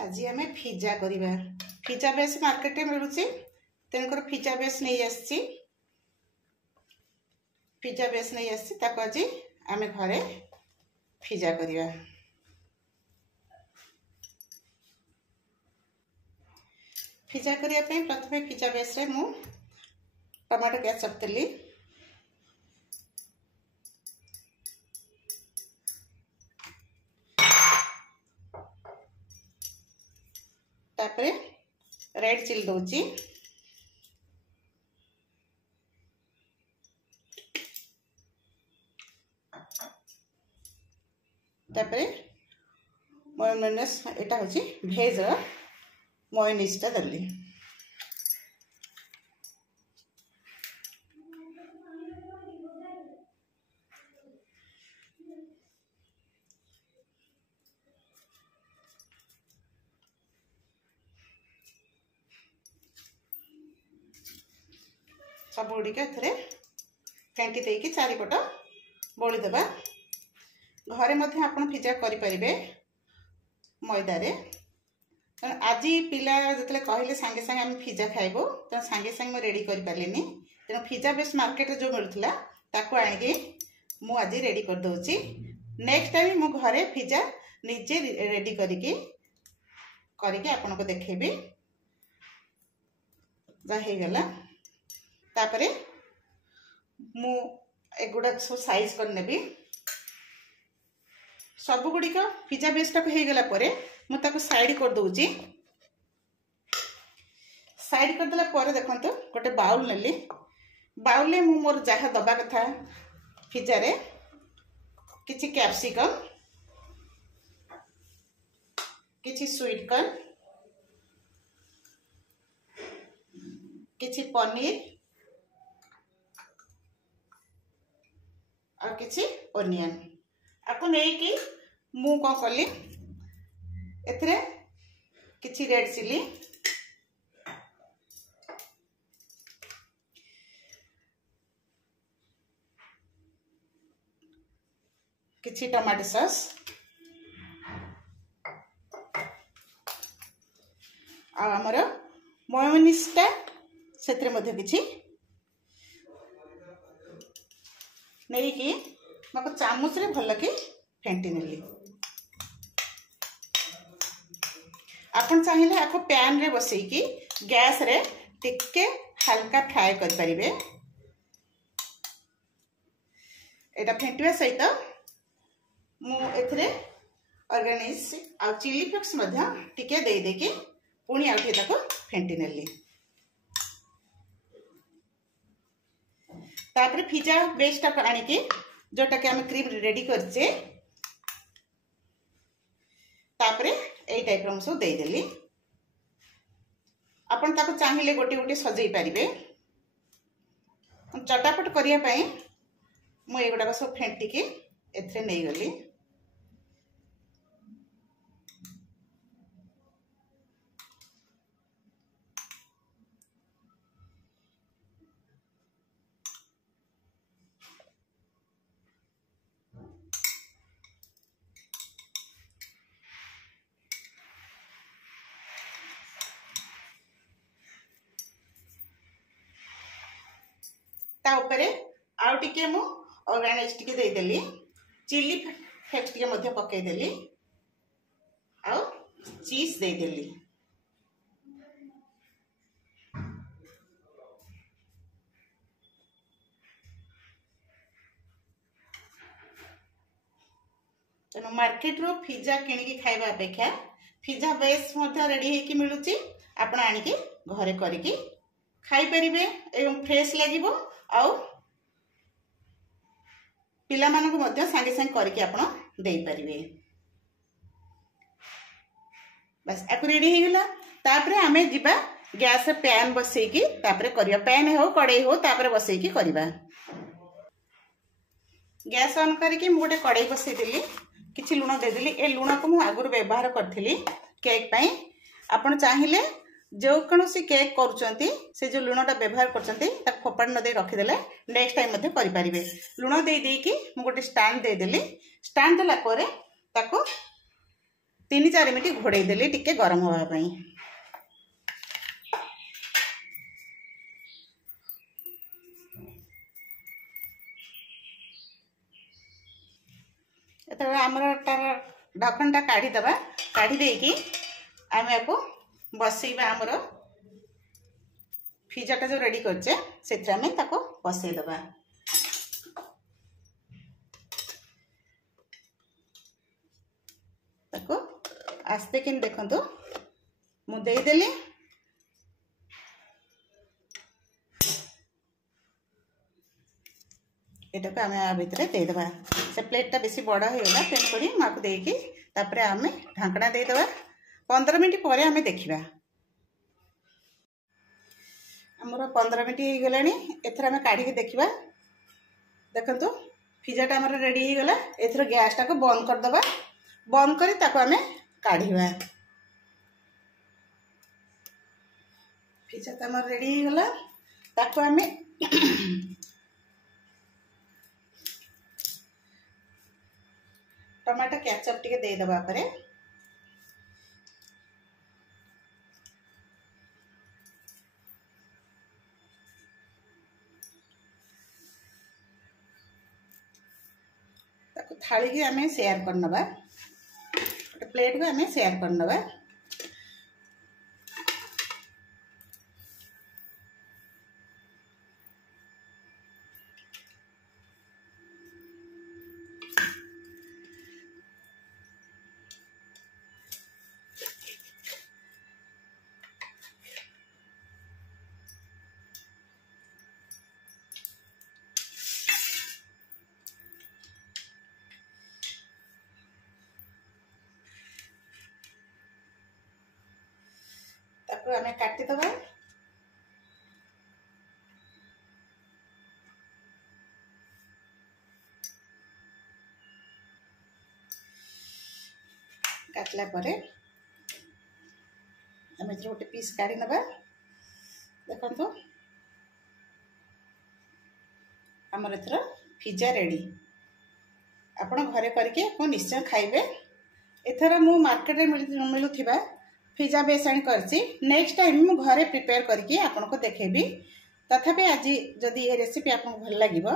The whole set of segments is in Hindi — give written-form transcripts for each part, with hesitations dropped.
आज आम पिज्जा करवा। पिज्जा बेस मार्केट में मिलूँ तेणुक पिज्जा बेस नहीं आसी पिज्जा बेस नहीं आसी आज आम घरे पिज्जा करवा। पिज्जा करने प्रथम पिज्जा बेस रे मु टमाटो केचप देली, तापरे रेड चिली दूची, तापरे मेयोनेज एटा होची भेज मेयोनेज टा देली। सब गुड़िक फेंटी देकी चारिपट बोलीदेवा। घरे मध्य आप पिज्जा करें मैदार। आज पिला जो कहले सांगे सांगे आम पिज्जा खाइबू तेना सांगे सांगे रेडी कर पारे तेना पिज्जा बेस मार्केट जो मिलूला ताकू आनिकी मु आज रेडी कर दउची। नेक्स्ट टाइम मु घरे पिज्जा निजे रेडी करके आपन को देखेबी जा गला। तापरे मु एगुड़ा सब साइज कर नेबी। सब गुड़िक पिज्जा बेस टाक हो गला परे मु ताको साइड कर दउची। साइड कर देला परे देखंतु गोटे बाउल नेली। बाउल में मु मोर जहा दबा कथा पिज्जा रे किछि कैप्सिकम, किछि स्वीट कॉर्न, किछि पनीर और किछि ओनियन आपको नहीं कि मु कौन कली एथरे किछि रेड चिली, किछि टमाटो सॉस आ हमर मेयोनेज टा सेतरे मध्ये किछि नहीं कि मको चामच रे भल कि फेंटी नेली। आपन चाहिए आपको पैन रे बसैकी गैस रे टिके हल्का फ्राई कर परिबे। एटा फेंटिबा सहित मु एथरे ऑर्गेनिज आ चिली फ्लेक्स मध्य टिके दे देके पुणी आउठी ताको फेंटी नेली। तापरे पिज्जा बेस टाक आनिकी जोटा कि आम क्रीम रेडी करचे तापरे एई टाइप रो सब दे देली। आपन ताको चाहिए गोटे गोटे सजई पारिबे। चटापट करिया पई मु एगुडा सब फेंटी के एथरे नै गली। ता ऊपर आउ टिके मु ऑर्गेनाइज टिके दे देली, चिली फ्लेक्स टिके मध्य पके देली आउ चीज दे देली। तेणु मार्केट रो पिज्जा किणिकी खाइबा अपेक्षा पिज्जा बेस मध्य रेडी होकी मिलुची आपण आनिकी घरे करिकी खाई परिबे एवं फ्रेश लागिबो आउ पिला मानक मध्य सांगे सांगे करके आपण देई परिबे। बस आपको रेडी हो गला। तापरे आमे जिबा गैस रे पैन बसैकी तापरे करिया। पैन हो कड़ाई हो तापरे बसैकी करिबा। गैस ऑन करके मु गोटे कड़ाई बसै देली, किछि लूण दे देली। ए लूण को मु आगुर व्यवहार करथिली केक पई। आपण चाहिए जो कौन केक करुँच से जो लुणटा व्यवहार कर फोपाड़ न दे रखीदे नेक्स्ट टाइम करें। लुण दे देकी गोटे स्टैंड देदेली। स्टैंड देला ताको 3-4 मिनट घोड़े देली टिके गरम होगा पाई। एतबे हमर ढक्कनटा काढ़ी दबा। काढ़ी देकी आमे आपको बसैबा हमर पिज्जाटा जो रेडी करछे सेथरा में ताको बसै दबा। ताको आस्ते किन देखंतु मु देई देली। एटा को आमे आ भितरे दे दबा। से प्लेटटा बेसी बड़ा हो गला तेन करी माको देकी तापरे आमे ढांकणा दे दबा। 15 मिनट परे आमे देखिबा। हमर 15 मिनट हो गलानी। एथरा आमे काढी के देखिबा। देखंतु पिज्जाटा हमर रेडी हो गला। एथरा गैसटा को बंद कर दबा। बंद करी ताको आमे काढिबा। पिज्जा हमर रेडी हो गला। ताको आमे टमाटो केचप टिके दे दबा परे। ताको थाली के आमे शेयर कर नबा। प्लेट को आमे शेयर कर नबा। ताको आमे काटी दबा। काटला परे आमे गोटे पीस काढ़ी नबा। देखंतु हमर एथरा पिज्जा रेडी। आपण घरे करके को निश्चय खाइबे। एथरा मु मार्केट रे मिलुथिबा पिज्जा बेस आनी करछि। नेक्स्ट टाइम मु घरे प्रिपेयर करके आपण को देखेबी। तथापि आज जदि ये रेसिपी आपन भल लागिबो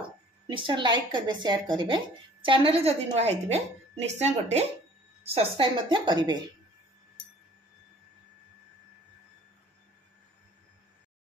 निश्चय लाइक करबे, शेयर करबे। चैनल जदि नुआ हैतिबे निश्चय गोटे सब्सक्राइब मध्य करिवे।